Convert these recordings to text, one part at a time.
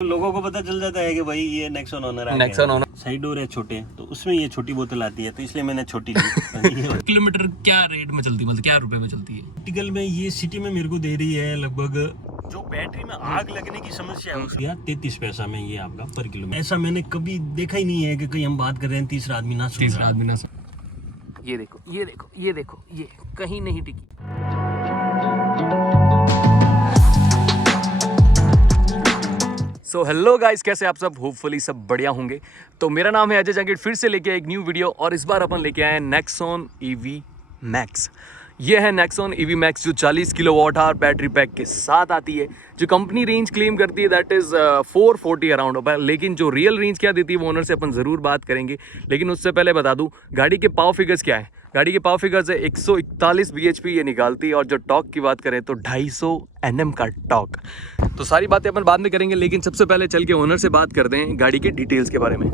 लोगों को पता चल जाता है कि भाई ये नेक्सॉन ओनर है। नेक्सॉन ओनर साइड डोर है छोटे, तो उसमें ये छोटी बोतल आती है, तो इसलिए मैंने छोटी ली। किलोमीटर क्या रेट में चलती है, मतलब क्या रुपए में चलती है? प्रैक्टिकल में ये सिटी में मेरे को दे रही है लगभग, जो बैटरी में आग लगने की समस्या है उसकी 33 पैसा में ये आपका पर किलोमीटर। ऐसा मैंने कभी देखा ही नहीं है कि कहीं हम बात कर रहे हैं तीसरा आदमी ना सुन रहा है। ये देखो ये देखो ये देखो, ये कहीं नहीं टिकी। सो हेलो गाइस, कैसे आप सब? होपफुली सब बढ़िया होंगे। तो मेरा नाम है अजय जंगीर, फिर से लेके आए एक न्यू वीडियो, और इस बार अपन लेके आए हैं नेक्सॉन ईवी मैक्स। ये है नेक्सॉन ईवी मैक्स जो 40 किलोवाट आवर बैटरी पैक के साथ आती है। जो कंपनी रेंज क्लेम करती है दैट इज़ 440 अराउंड, लेकिन जो रियल रेंज क्या देती है वो ओनर से अपन ज़रूर बात करेंगे। लेकिन उससे पहले बता दूं गाड़ी के पावर फिगर्स क्या है। गाड़ी के पावर फिगर्स है 141 bhp ये निकालती है, और जो टॉर्क की बात करें तो 250 Nm का टॉर्क। तो सारी बातें अपन बाद में करेंगे, लेकिन सबसे पहले चल के ओनर से बात करते हैं गाड़ी के डिटेल्स के बारे में।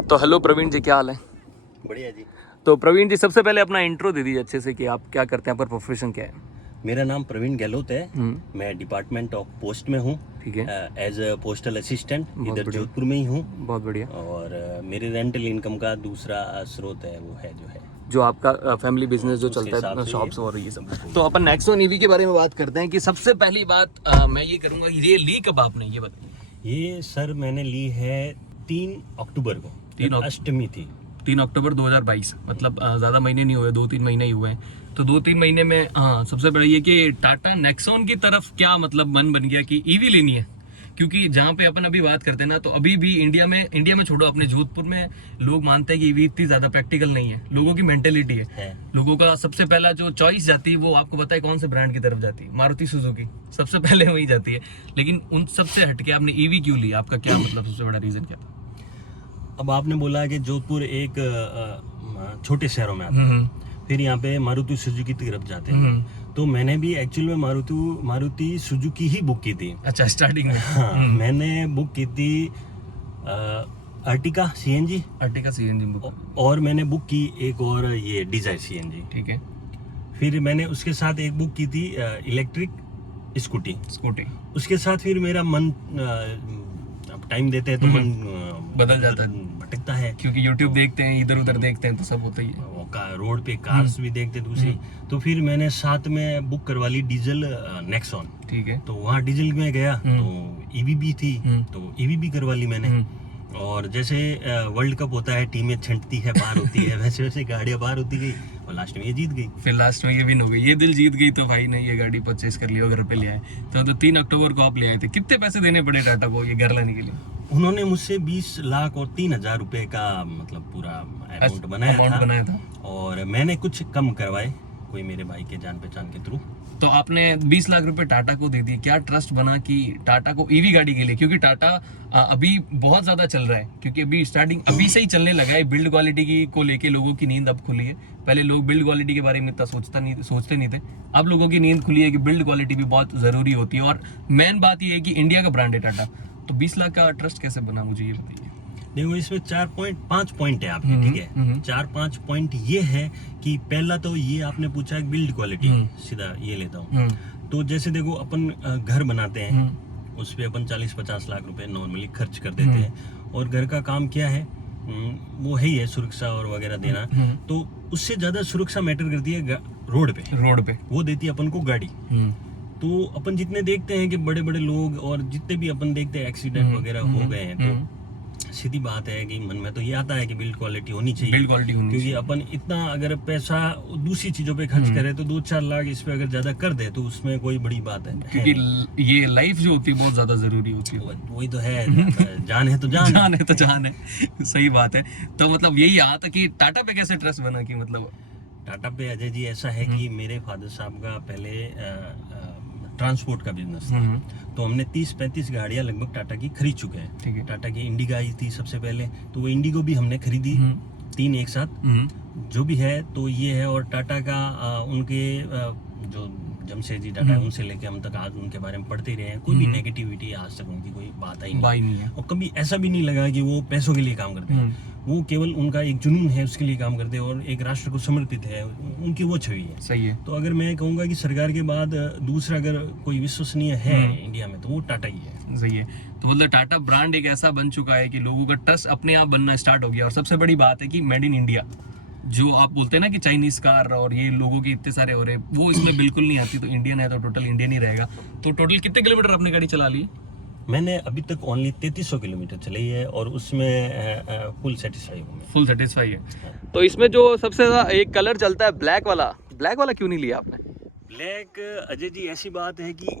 तो हेलो प्रवीण जी, क्या हाल है? बढ़िया जी। तो प्रवीण जी, सबसे पहले अपना इंट्रो दे दीजिए अच्छे से कि आप क्या करते हैं, आपका प्रोफेशन क्या है? मेरा नाम प्रवीण गहलोत है। मैं डिपार्टमेंट ऑफ पोस्ट में हूँ, ठीक है, एज अ पोस्टल असिस्टेंट। इधर जोधपुर में ही हूँ। बहुत बढ़िया। और मेरे रेंटल इनकम का दूसरा स्रोत है वो है जो आपका फैमिली बिजनेस जो चलता है, शॉप्स और ये सब। तो अपन नेक्सॉन ईवी के बारे में बात करते हैं कि सबसे पहली बात मैं ये करूँगा, ये ली कब आपने, ये बताइए। ये सर मैंने ली है 3 अक्टूबर को, 3 अष्टमी थी। 3 अक्टूबर 2022, मतलब ज़्यादा महीने नहीं हुए, 2-3 महीने ही हुए हैं। तो 2-3 महीने में हाँ, सबसे बड़ा ये कि टाटा नेक्सॉन की तरफ क्या मतलब मन बन गया कि ईवी लेनी है। क्योंकि जहाँ पे अपन अभी बात करते हैं ना, तो अभी भी इंडिया में छोड़ो, अपने जोधपुर में लोग मानते हैं कि ईवी इतनी ज़्यादा प्रैक्टिकल नहीं है। लोगों की मेंटेलिटी है। लोगों का सबसे पहला जो चॉइस जाती है वो आपको पता है कौन से ब्रांड की तरफ जाती है? मारुति सुजुकी सबसे पहले वही जाती है। लेकिन उन सबसे हटके आपने ईवी क्यों ली? आपका क्या मतलब सबसे बड़ा रीज़न क्या था? अब आपने बोला कि जोधपुर एक छोटे शहरों में आता है, फिर यहाँ पे मारुति सुजुकी की तरफ जाते हैं। तो मैंने भी एक्चुअल में मारुति सुजुकी ही बुक की थी। अच्छा, स्टार्टिंग में? हाँ, मैंने बुक की थी अर्टिका सीएनजी बुक, और मैंने बुक की एक और ये डिजायर सीएनजी। ठीक है। फिर मैंने उसके साथ एक बुक की थी इलेक्ट्रिक स्कूटी। उसके साथ फिर मेरा मन, अब टाइम देते हैं तो मन बदल जाता है, भटकता है, क्योंकि YouTube देखते हैं, इधर उधर देखते हैं, तो सब होता ही है। रोड पे कार्स भी देखते दूसरी। तो फिर मैंने साथ में बुक करवा ली डीजल नेक्सॉन। ठीक है। तो वहाँ डीजल में गया तो ईवी भी थी, तो ईवी भी करवा ली मैंने। और जैसे वर्ल्ड कप होता है, टीमें छंटती है, बाहर होती है, वैसे वैसे गाड़ियाँ बाहर होती गई और लास्ट में ये जीत गई। फिर लास्ट में ये विन हो गई, ये दिल जीत गई। तो भाई ने ये गाड़ी परचेस कर ली और घर पे ले आए। तो 3 अक्टूबर को आप ले आए थे। कितने पैसे देने पड़े टाटा को ये घर लाने के लिए? उन्होंने मुझसे 20 लाख और 3,000 रुपए का मतलब पूरा अमाउंट बनाया था। और मैंने कुछ कम करवाए, कोई मेरे भाई के जान पहचान के थ्रू। तो आपने 20 लाख रुपए टाटा को दे दिए। क्या ट्रस्ट बना कि टाटा को ईवी गाड़ी के लिए? क्योंकि टाटा अभी बहुत ज्यादा चल रहा है, क्योंकि अभी स्टार्टिंग अभी से ही चलने लगा है। बिल्ड क्वालिटी की को लेके लोगों की नींद अब खुली है। पहले लोग बिल्ड क्वालिटी के बारे में इतना सोचते नहीं थे। अब लोगों की नींद खुली है कि बिल्ड क्वालिटी भी बहुत जरूरी होती है। और मेन बात ये है कि इंडिया का ब्रांड है टाटा। तो 20 लाख का ट्रस्ट कैसे बना, मुझे ये बताइए। देखो, इसमें 5 पॉइंट है आपके, ठीक है। 4-5 पॉइंट ये है कि पहला तो ये आपने पूछा बिल्ड क्वालिटी, सीधा ये लेता हूँ। तो जैसे देखो, अपन घर बनाते हैं, उस पे अपन 40-50 लाख रुपए नॉर्मली खर्च कर देते हैं। और घर का काम क्या है, वो है ही है सुरक्षा और वगैरह देना। तो उससे ज्यादा सुरक्षा मैटर करती है रोड पे, वो देती है अपन को गाड़ी। तो अपन जितने देखते हैं कि बड़े बड़े लोग और जितने भी अपन देखते हैं एक्सीडेंट वगैरह हो गए हैं, तो सीधी बात है कि मन में तो ये आता है कि बिल्ड क्वालिटी होनी चाहिए। क्योंकि अपन इतना अगर पैसा दूसरी चीजों पे खर्च करे तो 2-4 लाख इस पे अगर ज्यादा कर दे तो उसमें कोई बड़ी बात है। क्योंकि ये लाइफ जो होती है बहुत ज्यादा जरूरी होती है। वही तो है, जान है तो जान है। सही बात है। तो मतलब यही आता था कि टाटा पे कैसे ट्रस्ट बना कि मतलब टाटा पे अजय जी ऐसा है कि मेरे फादर साहब का पहले ट्रांसपोर्ट का बिजनेस था। तो हमने 30-35 गाड़ियां लगभग टाटा की खरीद चुके हैं। ठीक है। टाटा की इंडिगा आई थी सबसे पहले, तो वो इंडिगो भी हमने खरीदी, 3 एक साथ जो भी है। तो ये है। और टाटा का उनके जो जमशेदजी टाटा है, उनसे लेके हम तक आज उनके बारे में पढ़ते रहे हैं। कोई भी नेगेटिविटी आज तक उनकी कोई बात आई नहीं है। और कभी ऐसा भी नहीं लगा कि वो पैसों के लिए काम करते हैं। वो केवल उनका एक जुनून है, उसके लिए काम करते हैं और एक राष्ट्र को समर्पित है, उनकी वो छवि है। सही है। तो अगर मैं कहूँगा कि सरकार के बाद दूसरा अगर कोई विश्वसनीय है इंडिया में तो वो टाटा ही है। सही है। तो मतलब टाटा ब्रांड एक ऐसा बन चुका है कि लोगों का ट्रस्ट अपने आप बनना स्टार्ट हो गया। और सबसे बड़ी बात है कि मेड इन इंडिया, जो आप बोलते हैं ना कि चाइनीज कार और ये लोगों के इतने सारे हो रहे, वो इसमें बिल्कुल नहीं आती। तो इंडियन है तो टोटल इंडियन ही रहेगा। तो टोटल कितने किलोमीटर अपनी गाड़ी चला ली? मैंने अभी तक ओनली 3300 किलोमीटर चलाई है और उसमें फुल सेटिस्फाई हूँ मैं। फुल सेटिस्फाई है। तो इसमें जो सबसे ज्यादा एक कलर चलता है ब्लैक वाला क्यों नहीं लिया आपने? ब्लैक अजय जी ऐसी बात है कि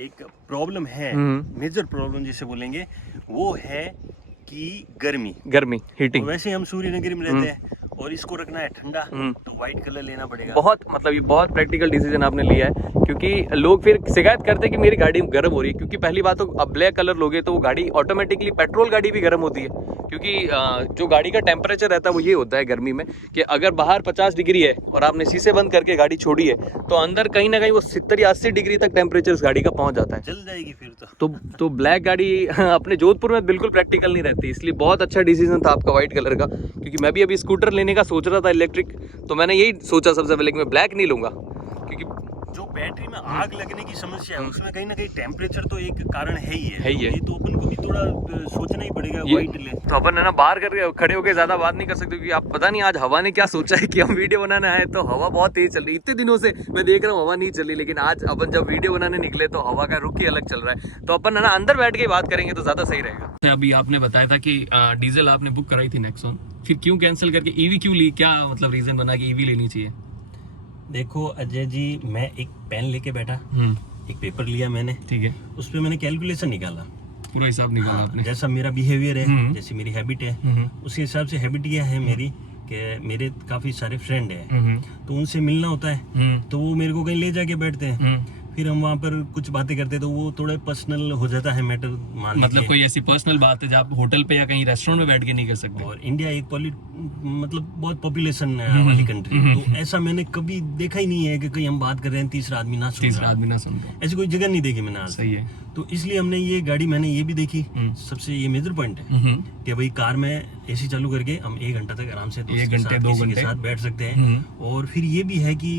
एक प्रॉब्लम है, मेजर प्रॉब्लम जिसे बोलेंगे, वो है कि गर्मी हीटिंग। वैसे हम सूर्यनगरी में रहते हैं और इसको रखना है ठंडा, तो व्हाइट कलर लेना पड़ेगा। बहुत मतलब ये बहुत प्रैक्टिकल डिसीजन आपने लिया है, क्योंकि लोग फिर शिकायत करते हैं कि मेरी गाड़ी गर्म हो रही है। क्योंकि पहली बात तो अब ब्लैक कलर लोगे तो वो गाड़ी ऑटोमेटिकली, पेट्रोल गाड़ी भी गर्म होती है, क्योंकि जो गाड़ी का टेम्परेचर रहता है वो ये होता है गर्मी में कि अगर बाहर 50 डिग्री है और आपने शीशे बंद करके गाड़ी छोड़ी है तो अंदर कहीं ना कहीं वो 70 या 80 डिग्री तक टेम्परेचर उस गाड़ी का पहुंच जाता है, जल जाएगी फिर तो ब्लैक गाड़ी अपने जोधपुर में बिल्कुल प्रैक्टिकल नहीं रहती। इसलिए बहुत अच्छा डिसीजन था आपका व्हाइट कलर का, क्योंकि मैं भी अभी स्कूटर लेने का सोच रहा था इलेक्ट्रिक, तो मैंने यही सोचा सबसे पहले कि मैं ब्लैक नहीं लूंगा, क्योंकि जो बैटरी में आग लगने की समस्या है उसमें कहीं ना कहीं टेम्परेचर तो एक कारण है ही है। ये तो अपन को भी थोड़ा सोचना ही पड़ेगा ये, व्हाइट ले। तो अपन है ना बाहर करके खड़े होके ज्यादा बात नहीं कर सकते, क्योंकि आप पता नहीं आज हवा ने क्या सोचा है कि हम वीडियो बनाने आए, तो हवा बहुत तेज चल रही है। इतने दिनों से मैं देख रहा हूँ हवा नहीं चल रही, लेकिन आज अपन जब वीडियो बनाने निकले तो हवा का रुख ही अलग चल रहा है। तो अपन है ना अंदर बैठ के बात करेंगे तो ज्यादा सही रहेगा। अभी आपने बताया था कि डीजल आपने बुक कराई थी नेक्सॉन, फिर क्यों कैंसिल करके ईवी क्यों ली? क्या मतलब रीजन बना कि ईवी लेनी चाहिए? देखो अजय जी, मैं एक पेन लेके बैठा, एक पेपर लिया मैंने, ठीक है, उस पर मैंने कैलकुलेशन निकाला, पूरा हिसाब निकाला आपने। जैसा मेरा बिहेवियर है, जैसी मेरी हैबिट है, उसी हिसाब से हैबिट यह है मेरी कि मेरे काफी सारे फ्रेंड हैं, तो उनसे मिलना होता है, तो वो मेरे को कहीं ले जाके बैठते हैं, फिर हम वहाँ पर कुछ बातें करते हैं, तो वो थोड़ा पर्सनल हो जाता है मैटर, मान लीजिए। मतलब कोई ऐसी पर्सनल बात है जो आप होटल पे या कहीं रेस्टोरेंट में बैठ के नहीं कर सकते। और इंडिया एक मतलब बहुत पॉपुलेशन वाली कंट्री है, तो ऐसा मैंने कभी देखा ही नहीं है कि कहीं हम बात कर रहे हैं तीसरा आदमी ना सुन रहा। ऐसी कोई जगह नहीं देखी मैंने आज। सही है। तो इसलिए हमने ये गाड़ी, मैंने ये भी देखी, सबसे ये मेजर पॉइंट है कि भाई कार में एसी चालू करके हम 1 घंटा तक आराम से 1 घंटे 2 घंटे के साथ बैठ सकते हैं। और फिर ये भी है कि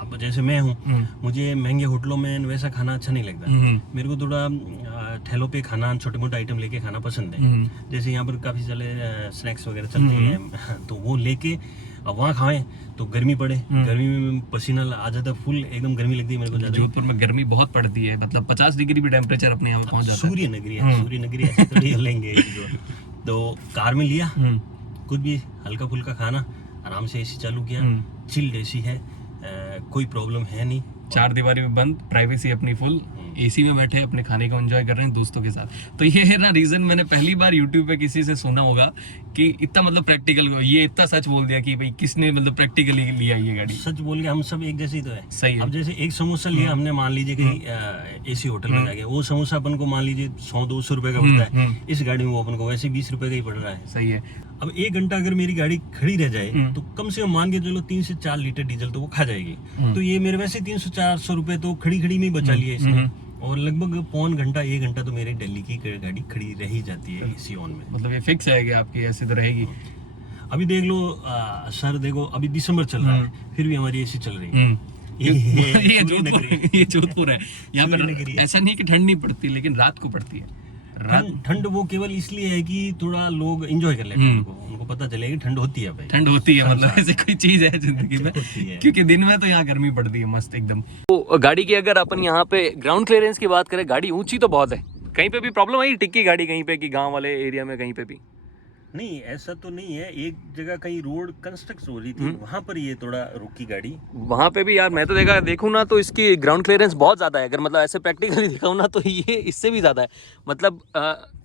अब जैसे मैं हूँ, मुझे महंगे होटलों में वैसा खाना अच्छा नहीं लगता, मेरे को थोड़ा ठेलों पे खाना, छोटे मोटे आइटम लेके खाना पसंद है। जैसे यहाँ पर काफी सारे स्नैक्स वगैरह चलते हैं, तो वो लेके अब वहाँ खाएं तो गर्मी पड़े, गर्मी में पसीना आ जाता है, फुल एकदम गर्मी लगती है मेरे को ज्यादा। जोधपुर में गर्मी बहुत पड़ती है, मतलब 50 डिग्री भी टेम्परेचर अपने यहाँ पहुँच जाता है। सूर्यनगरी ऐसे थोड़ी लेंगे। तो कार में लिया, कुछ भी हल्का फुल्का खाना, आराम से एसी चालू किया, चिल्ड एसी है, कोई प्रॉब्लम है नहीं, 4 दीवारी में बंद, प्राइवेसी अपनी फुल, एसी में बैठे अपने खाने को एंजॉय कर रहे हैं दोस्तों के साथ। तो ये है ना रीजन, मैंने पहली बार यूट्यूब पे किसी से सुना होगा कि इतना मतलब प्रैक्टिकल, ये इतना सच बोल दिया कि भाई किसने मतलब प्रैक्टिकली लिया ये गाड़ी। सच बोल के हम सब एक जैसे ही तो है। सही है। अब जैसे एक समोसा लिया हमने, मान लीजिए कहीं एसी होटल में जाके, वो समोसा अपन को मान लीजिए 100-200 रुपए का पड़ता है, इस गाड़ी में वो अपन को वैसे 20 रुपए का ही पड़ रहा है। सही है। अब 1 घंटा अगर मेरी गाड़ी खड़ी रह जाए तो कम से कम मान के चलो 3 से 4 लीटर डीजल तो वो खा जाएगी। तो ये मेरे वैसे 300-400 रुपए तो खड़ी में ही बचा लिए इसने, और लगभग 1 घंटा तो मेरी दिल्ली की गाड़ी खड़ी रह ही जाती है एसी ऑन में। मतलब ये फिक्स है कि आपकी ऐसे तो रहेगी। अभी देख लो सर, देखो अभी दिसंबर चल रहा है, फिर भी हमारी एसी चल रही है। ये जोधपुर है, यहाँ पर ऐसा नहीं कि ठंड नहीं पड़ती, लेकिन रात को पड़ती है। ठंड वो केवल इसलिए है कि थोड़ा लोग एंजॉय कर लेते हैं, उनको पता चलेगा ठंड होती है भाई, ठंड होती है, मतलब ऐसी कोई चीज है जिंदगी में, क्योंकि दिन में तो यहाँ गर्मी पड़ती है मस्त एकदम। तो गाड़ी की अगर अपन यहाँ पे ग्राउंड क्लियरेंस की बात करें, गाड़ी ऊंची तो बहुत है, कहीं पे भी प्रॉब्लम आई टिक्की गाड़ी कहीं पे, कि गांव वाले एरिया में कहीं पे भी? नहीं, ऐसा तो नहीं है। एक जगह कहीं रोड कंस्ट्रक्ट हो रही थी, वहां पर ये थोड़ा रुकी गाड़ी। वहां पे भी यार मैं तो देखूं ना तो इसकी ग्राउंड क्लियरेंस बहुत ज्यादा है, अगर मतलब ऐसे प्रैक्टिकली दिखाऊं ना तो ये इससे भी ज्यादा है, मतलब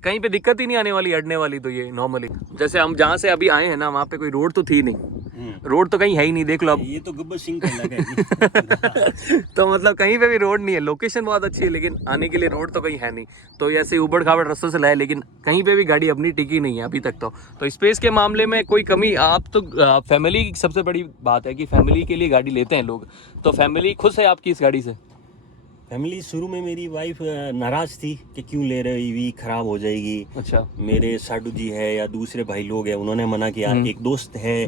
कहीं पे दिक्कत ही नहीं आने वाली, अड़ने वाली। तो ये नॉर्मली जैसे हम जहाँ से अभी आए हैं ना, वहाँ पे कोई रोड तो थी नहीं, रोड तो कहीं है ही नहीं, देख लो अब। ये तो गब्बर सिंह का इलाका है। तो मतलब कहीं पे भी रोड नहीं है, लोकेशन बहुत अच्छी है लेकिन आने के लिए रोड तो कहीं है नहीं, तो ऐसे उबड़ खाबड़ रास्तों से लाए, लेकिन कहीं पे भी गाड़ी अपनी टिकी नहीं है अभी तक। तो स्पेस के मामले में कोई कमी, आप तो फैमिली की सबसे बड़ी बात है कि फैमिली के लिए गाड़ी लेते हैं लोग, तो फैमिली खुश है आपकी इस गाड़ी से? फैमिली शुरू में मेरी वाइफ नाराज थी कि क्यों ले रहे हो, ईवी खराब हो जाएगी। अच्छा। मेरे साडू जी है या दूसरे भाई लोग हैं, उन्होंने मना किया। एक दोस्त है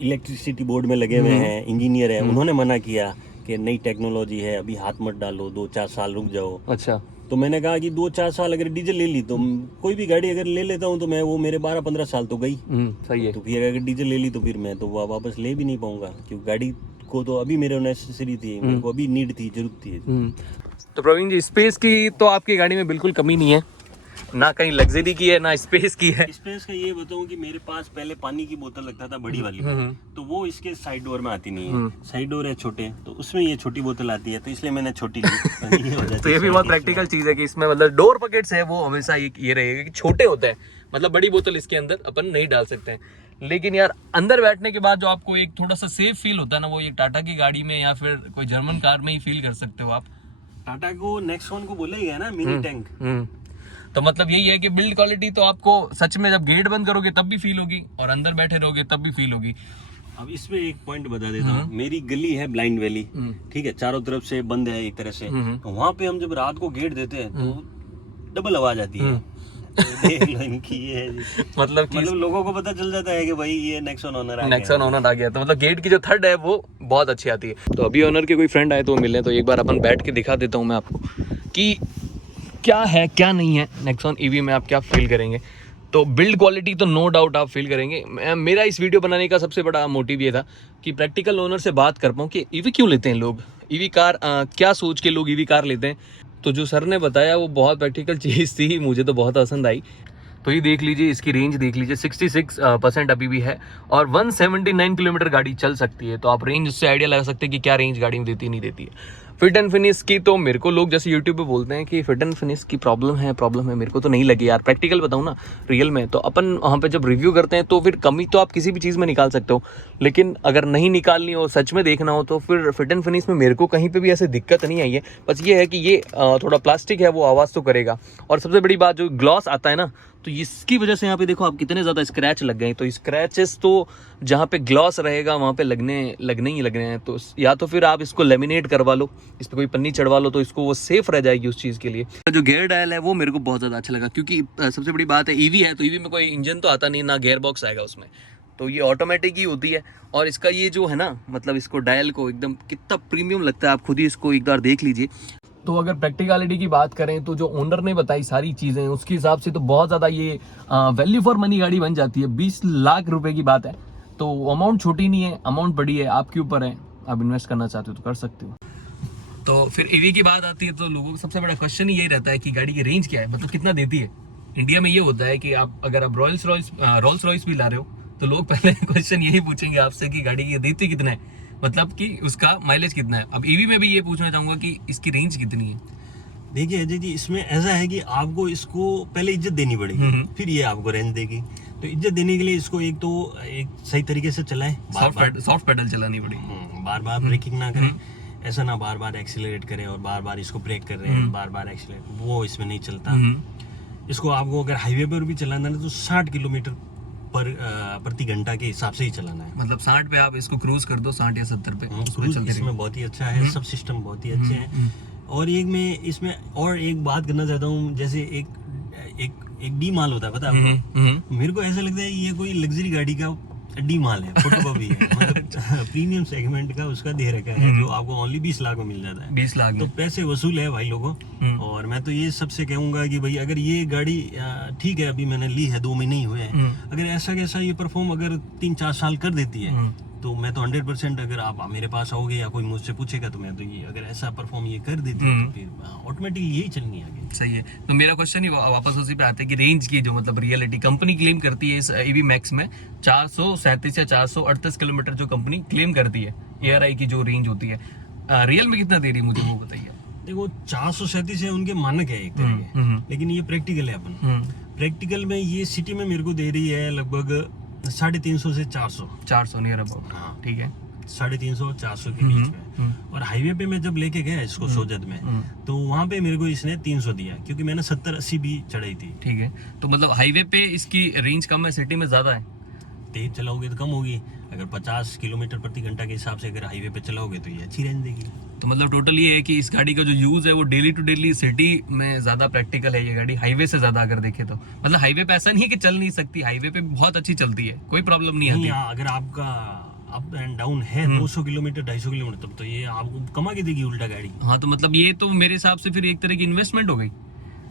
इलेक्ट्रिसिटी बोर्ड में लगे हुए हैं, इंजीनियर है, उन्होंने मना किया कि नई टेक्नोलॉजी है, अभी हाथ मत डालो, 2-4 साल रुक जाओ। अच्छा। तो मैंने कहा कि 2-4 साल अगर डीजल ले ली तो कोई भी गाड़ी अगर ले लेता हूँ तो मैं वो मेरे 12-15 साल तो गई। सही है। तो फिर अगर डीजल ले ली तो फिर मैं तो वापस ले भी नहीं पाऊंगा, क्योंकि गाड़ी को तो अभी मेरे नेसेसरी थी, मेरे को अभी नीड थी, जरूरत थी। तो प्रवीण जी, स्पेस की तो आपकी गाड़ी में बिल्कुल कमी नहीं है, ना कहीं लग्जरी की है ना स्पेस की है। स्पेस का ये बताऊं कि मेरे पास पहले पानी की बोतल लगता था बड़ी वाली, तो वो इसके साइड डोर में आती नहीं है। साइड डोर है छोटे, तो उसमें ये छोटी बोतल आती है, तो इसलिए मैंने छोटी ली। तो ये भी बहुत प्रैक्टिकल चीज है कि इसमें मतलब डोर पॉकेट्स है वो हमेशा ये रहेगा कि छोटे होते हैं, मतलब बड़ी बोतल इसके अंदर अपन नहीं डाल सकते हैं। लेकिन यार अंदर बैठने के बाद जो आपको एक थोड़ा सा सेफ फील होता है ना, वो एक टाटा की गाड़ी में या फिर कोई जर्मन कार में ही फील कर सकते हो आप। टाटा को नेक्सॉन को बोला ही है ना मिनी टैंक। तो मतलब यही है कि बिल्ड क्वालिटी तो आपको सच में जब गेट बंद करोगे तब भी फील होगी और अंदर बैठे रहोगे तब भी फील होगी। अब इसमें एक पॉइंट बता देता हूँ, मेरी गली है ब्लाइंड वैली, ठीक है, चारों तरफ से बंद है एक तरह से। तो वहाँ पे हम जब रात को गेट देते हैं तो डबल आवाज आती है। देख लो इनकी ये है जी। मतलब लोगों को पता चल जाता है कि भाई ये नेक्सॉन ओनर आ गया। तो मतलब गेट की जो थर्ड है वो बहुत अच्छी आती है। तो अभी ओनर के कोई फ्रेंड आए तो मिले, तो एक बार अपन बैठ के दिखा देता हूँ मैं आपको कि क्या है क्या नहीं है नेक्सॉन ईवी में, आप क्या फील करेंगे। तो बिल्ड क्वालिटी तो नो डाउट आप फील करेंगे। मेरा इस वीडियो बनाने का सबसे बड़ा मोटिव ये था कि प्रैक्टिकल ओनर से बात कर पाऊँ कि ईवी क्यों लेते हैं लोग, ईवी कार क्या सोच के लोग ईवी कार लेते हैं। तो जो सर ने बताया वो बहुत प्रैक्टिकल चीज़ थी, मुझे तो बहुत पसंद आई। तो ये देख लीजिए, इसकी रेंज देख लीजिए, 66% अभी भी है और 179 किलोमीटर गाड़ी चल सकती है। तो आप रेंज उससे आइडिया लगा सकते हैं कि क्या रेंज गाड़ी में देती नहीं देती है। फिट एंड फिनिश की तो मेरे को लोग जैसे यूट्यूब पे बोलते हैं कि फिट एंड फिनिश की प्रॉब्लम है, मेरे को तो नहीं लगी यार। प्रैक्टिकल बताऊँ ना, रियल में तो अपन वहाँ पे जब रिव्यू करते हैं तो फिर कमी तो आप किसी भी चीज़ में निकाल सकते हो, लेकिन अगर नहीं निकालनी हो, सच में देखना हो, तो फिर फिट एंड फिनिश में मेरे को कहीं पे भी ऐसे दिक्कत नहीं आई है। बस ये है कि ये थोड़ा प्लास्टिक है, वो आवाज़ तो करेगा। और सबसे बड़ी बात जो ग्लॉस आता है ना, तो इसकी वजह से यहाँ पे देखो आप कितने ज़्यादा स्क्रैच लग गए। तो स्क्रैचेस तो जहाँ पे ग्लॉस रहेगा वहाँ पे लगने ही लगने हैं। तो या तो फिर आप इसको लेमिनेट करवा लो, इस पर कोई पन्नी चढ़वा लो, तो इसको वो सेफ रह जाएगी उस चीज़ के लिए। जो गियर डायल है वो मेरे को बहुत ज़्यादा अच्छा लगा, क्योंकि सबसे बड़ी बात है ईवी है, तो ईवी में कोई इंजन तो आता नहीं, ना गियर बॉक्स आएगा उसमें, तो ये ऑटोमेटिक ही होती है। और इसका ये जो है ना, मतलब इसको डायल को एकदम कितना प्रीमियम लगता है, आप खुद ही इसको एक बार देख लीजिए। तो अगर प्रैक्टिकलिटी की बात करें तो जो ओनर ने बताई सारी चीज़ें, उसके हिसाब से तो बहुत ज़्यादा ये वैल्यू फॉर मनी गाड़ी बन जाती है। 20 लाख रुपए की बात है, तो अमाउंट छोटी नहीं है, अमाउंट बड़ी है, आपके ऊपर है, आप इन्वेस्ट करना चाहते हो तो कर सकते हो। तो फिर ईवी की बात आती है तो लोगों का सबसे बड़ा क्वेश्चन यही रहता है कि गाड़ी की रेंज क्या है, मतलब कितना देती है। इंडिया में ये होता है कि आप अगर आप रोल्स रॉयस भी ला रहे हो तो लोग पहले क्वेश्चन यही पूछेंगे आपसे कि गाड़ी की देती कितना है, मतलब कि उसका माइलेज कितना है। अब ईवी में भी ये पूछना चाहूंगा कि इसकी रेंज कितनी है। देखिए अजय जी, इसमें ऐसा है कि आपको इसको पहले इज्जत देनी पड़ेगी, फिर ये आपको रेंज देगी। तो इज्जत देने के लिए इसको एक सही तरीके से चलाएं, सॉफ्ट पेडल चलानी पड़ेगी, बार बार ब्रेकिंग ना करें, ऐसा ना बार बार एक्सीलरेट करें और बार बार इसको ब्रेक कर रहे हैं, बार बार एक्सीलरेट, वो इसमें नहीं चलता। इसको आपको अगर हाईवे पर भी चलाना है तो 60 किलोमीटर प्रति घंटा के हिसाब से ही चलाना है। मतलब 60 पे आप इसको क्रूज कर दो, 60 या 70 पे क्रूज इसमें बहुत ही अच्छा है, सब सिस्टम बहुत ही अच्छे हैं। और इसमें और एक बात करना चाहता हूँ, जैसे एक डी माल होता है, पता है आपको? मेरे को ऐसा लगता है ये कोई लग्जरी गाड़ी का डी माल है, फोटोकॉपी है, मतलब प्रीमियम सेगमेंट का उसका दे रखा है, जो आपको ओनली 20 लाख में मिल जाता है। 20 लाख तो पैसे वसूल है भाई लोगों। और मैं तो ये सबसे कहूंगा कि भाई अगर ये गाड़ी ठीक है, अभी मैंने ली है, 2 महीने ही हुए हैं, अगर ऐसा कैसा ये परफॉर्म अगर 3-4 साल कर देती है, तो मैं तो 100% अगर आप मेरे पास आओगे या कोई मुझसे पूछेगा तो मैं तो ये अगर ऐसा परफॉर्म ये कर देती है तो फिर ऑटोमेटिकली यही चलनी है आगे। सही है। तो मेरा क्वेश्चन ही वापस उसी पे आता है कि रेंज की जो मतलब रियलिटी कंपनी क्लेम करती है इस ईवी मैक्स में 437 या 438 किलोमीटर जो कंपनी क्लेम करती है एआरआई की जो रेंज होती है, रियल में कितना दे रही है मुझे वो बताइए। देखो 437 है उनके मानक है एक तरह के, लेकिन ये प्रैक्टिकल है अपन। प्रैक्टिकल में ये सिटी में मेरे को दे रही है लगभग 350 से 400 नियर अबाउट। हाँ ठीक है, 350-400 के बीच में। और हाईवे पे मैं जब लेके गया इसको सोजत में, तो वहाँ पे मेरे को इसने 300 दिया, क्योंकि मैंने 70-80 भी चढ़ाई थी। ठीक है, तो मतलब हाईवे पे इसकी रेंज कम है, सिटी में ज्यादा है। तेज चलाओगे तो कम होगी, अगर 50 किलोमीटर प्रति घंटा के हिसाब से अगर हाईवे पे चलाओगे तो ये अच्छी रेंज देगी। तो मतलब टोटल ये है कि इस गाड़ी का जो यूज़ है वो डेली टू डेली सिटी में ज़्यादा प्रैक्टिकल है ये गाड़ी, हाईवे से ज़्यादा अगर देखे तो। मतलब हाईवे पे ऐसा नहीं है कि चल नहीं सकती, हाईवे पे बहुत अच्छी चलती है, कोई प्रॉब्लम नहीं आती। अगर आपका अप एंड डाउन है 200 किलोमीटर 250 किलोमीटर, तब तो ये आपको कमा के देगी उल्टा गाड़ी। हाँ, तो मतलब ये तो मेरे हिसाब से फिर एक तरह की इन्वेस्टमेंट हो गई।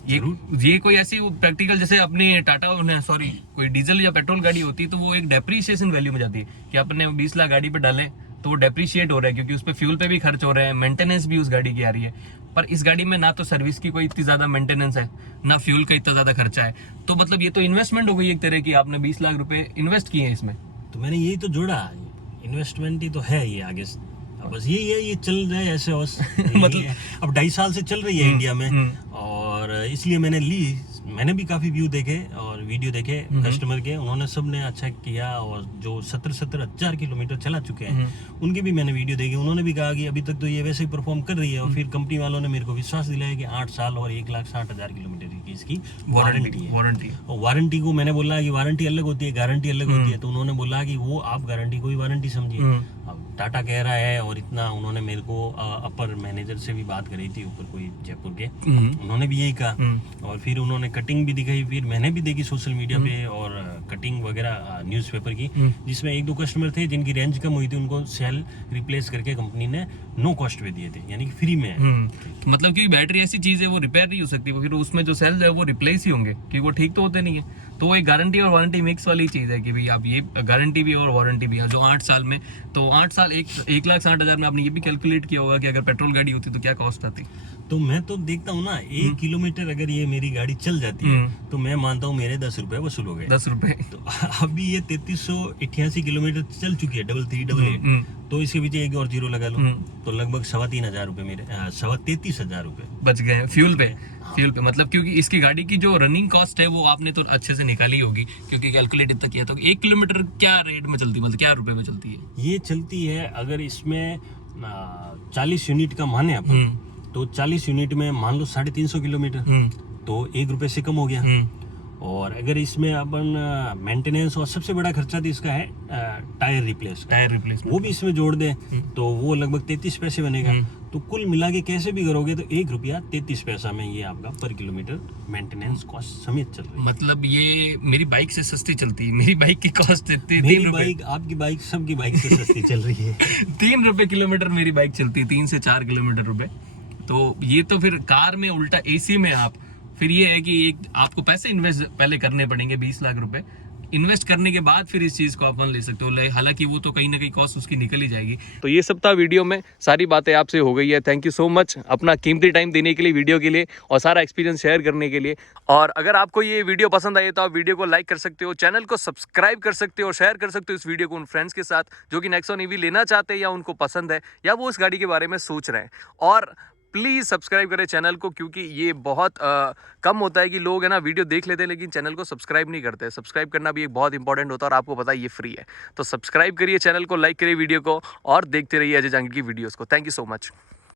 ये कोई ऐसी प्रैक्टिकल जैसे अपनी टाटा सॉरी कोई डीजल या पेट्रोल गाड़ी होती है तो वो एक डेप्रिसिएशन वैल्यू में जाती है कि अपने 20 लाख गाड़ी पे डालें तो वो डेप्रिशिएट हो रहा है क्योंकि उस पर फ्यूल पे भी खर्च हो रहा है, मेंटेनेंस भी उस गाड़ी की आ रही है। पर इस गाड़ी में ना तो सर्विस की कोई इतनी ज्यादा मेंटेनेंस है, ना फ्यूल का इतना ज्यादा खर्चा है। तो मतलब ये तो इन्वेस्टमेंट हो गई एक तरह की, आपने 20 लाख रुपए इन्वेस्ट किए हैं इसमें। तो मैंने यही तो जोड़ा, इन्वेस्टमेंट ही तो है ये आगे। बस यही है, ये चल रहा है ऐसे बस। मतलब अब 2.5 साल से चल रही है इंडिया में, और इसलिए मैंने भी काफी व्यू देखे और वीडियो देखे कस्टमर के, उन्होंने सब ने अच्छा किया। और जो 70 हजार किलोमीटर चला चुके हैं उनकी भी मैंने वीडियो देखी, उन्होंने भी कहा कि अभी तक तो ये वैसे ही परफॉर्म कर रही है। और फिर कंपनी वालों ने मेरे को विश्वास दिलाया कि 8 साल और 1,60,000 किलोमीटर की इसकी वारंटी है। और वारंटी को मैंने बोला कि वारंटी अलग होती है, गारंटी अलग होती है, तो उन्होंने बोला कि वो आप गारंटी को ही वारंटी समझिए। अब टाटा कह रहा है, और इतना उन्होंने मेरे को अपर मैनेजर से भी बात करी थी ऊपर कोई जयपुर के, उन्होंने भी यही कहा। और फिर उन्होंने कटिंग भी दिखाई, फिर मैंने भी देखी सोशल मीडिया पे, और कटिंग वगैरह न्यूज़पेपर की, जिसमें 1-2 कस्टमर थे जिनकी रेंज कम हुई थी, उनको सेल रिप्लेस करके कंपनी ने नो कॉस्ट पे दिए थे, यानी कि फ्री में। मतलब कि बैटरी ऐसी चीज है वो रिपेयर नहीं हो सकती, फिर उसमें जो सेल्स है वो रिप्लेस ही होंगे क्योंकि वो ठीक तो होते नहीं है। तो वो एक गारंटी और वारंटी मिक्स वाली चीज है कि भाई आप ये गारंटी भी और वारंटी भी है। जो 8 साल में, तो 8 साल 1,60,000 में आपने ये भी कैलकुलेट किया होगा कि अगर पेट्रोल गाड़ी होती तो क्या कॉस्ट आती। तो मैं तो देखता हूँ ना, 1 किलोमीटर अगर ये मेरी गाड़ी चल जाती है तो मैं मानता हूँ मेरे 10 रुपए वसूल हो गए। 10 रुपए। तो अभी ये 3388 किलोमीटर चल चुकी है 3388, तो इसके पीछे एक और जीरो लगा लो तो लगभग 3,500 रुपए मेरे 33,000 रुपए बच गए फ्यूल पे। मतलब क्योंकि इसकी गाड़ी की जो रनिंग कॉस्ट है वो आपने तो अच्छे से निकाली होगी क्योंकि कैलकुलेट इतना किया। तो 1 किलोमीटर क्या रेट में चलती है, मतलब क्या रुपए में चलती है? ये चलती है अगर इसमें 40 यूनिट का माने अपन, तो 40 यूनिट में मान लो 350 किलोमीटर, तो 1 रुपए से कम हो गया। और अगर इसमें अपन मेंटेनेंस और सबसे बड़ा खर्चा तो इसका है टायर रिप्लेस, वो भी इसमें जोड़ दे तो वो लगभग 33 पैसे बनेगा। तो कुल मिला के कैसे भी करोगे तो 1 रुपया 33 पैसा में ये आपका पर किलोमीटर मेंटेनेंस कॉस्ट समेत चल रही है। मतलब ये मेरी बाइक से सस्ती चलती है, मेरी बाइक की कॉस्ट 3 बाइक, आपकी बाइक सबकी बाइक से सस्ती चल रही है। 3 रुपए किलोमीटर मेरी बाइक चलती है, 3 से 4 किलोमीटर रुपए। तो ये तो फिर कार में उल्टा एसी में आप फिर ये है कि एक आपको पैसे इन्वेस्ट पहले करने पड़ेंगे 20 लाख रुपए, इन्वेस्ट करने के बाद फिर इस चीज को अपन ले सकते हो। हालांकि वो तो कहीं ना कहीं कॉस्ट उसकी निकल ही जाएगी। तो ये सब था वीडियो में, सारी बातें आपसे हो गई है। थैंक यू सो मच अपना कीमती टाइम देने के लिए वीडियो के लिए और सारा एक्सपीरियंस शेयर करने के लिए। और अगर आपको ये वीडियो पसंद आई तो आप वीडियो को लाइक कर सकते हो, चैनल को सब्सक्राइब कर सकते हो, शेयर कर सकते हो इस वीडियो को उन फ्रेंड्स के साथ जो कि नेक्सॉन ईवी लेना चाहते हैं या उनको पसंद है या वो इस गाड़ी के बारे में सोच रहे हैं। और प्लीज़ सब्सक्राइब करें चैनल को क्योंकि ये बहुत कम होता है कि लोग है ना वीडियो देख लेते हैं लेकिन चैनल को सब्सक्राइब नहीं करते। सब्सक्राइब करना भी एक बहुत इंपॉर्टेंट होता है और आपको पता है ये फ्री है। तो सब्सक्राइब करिए चैनल को, लाइक करिए वीडियो को और देखते रहिए अजय जांगिड़ की वीडियोस को। Thank you so much.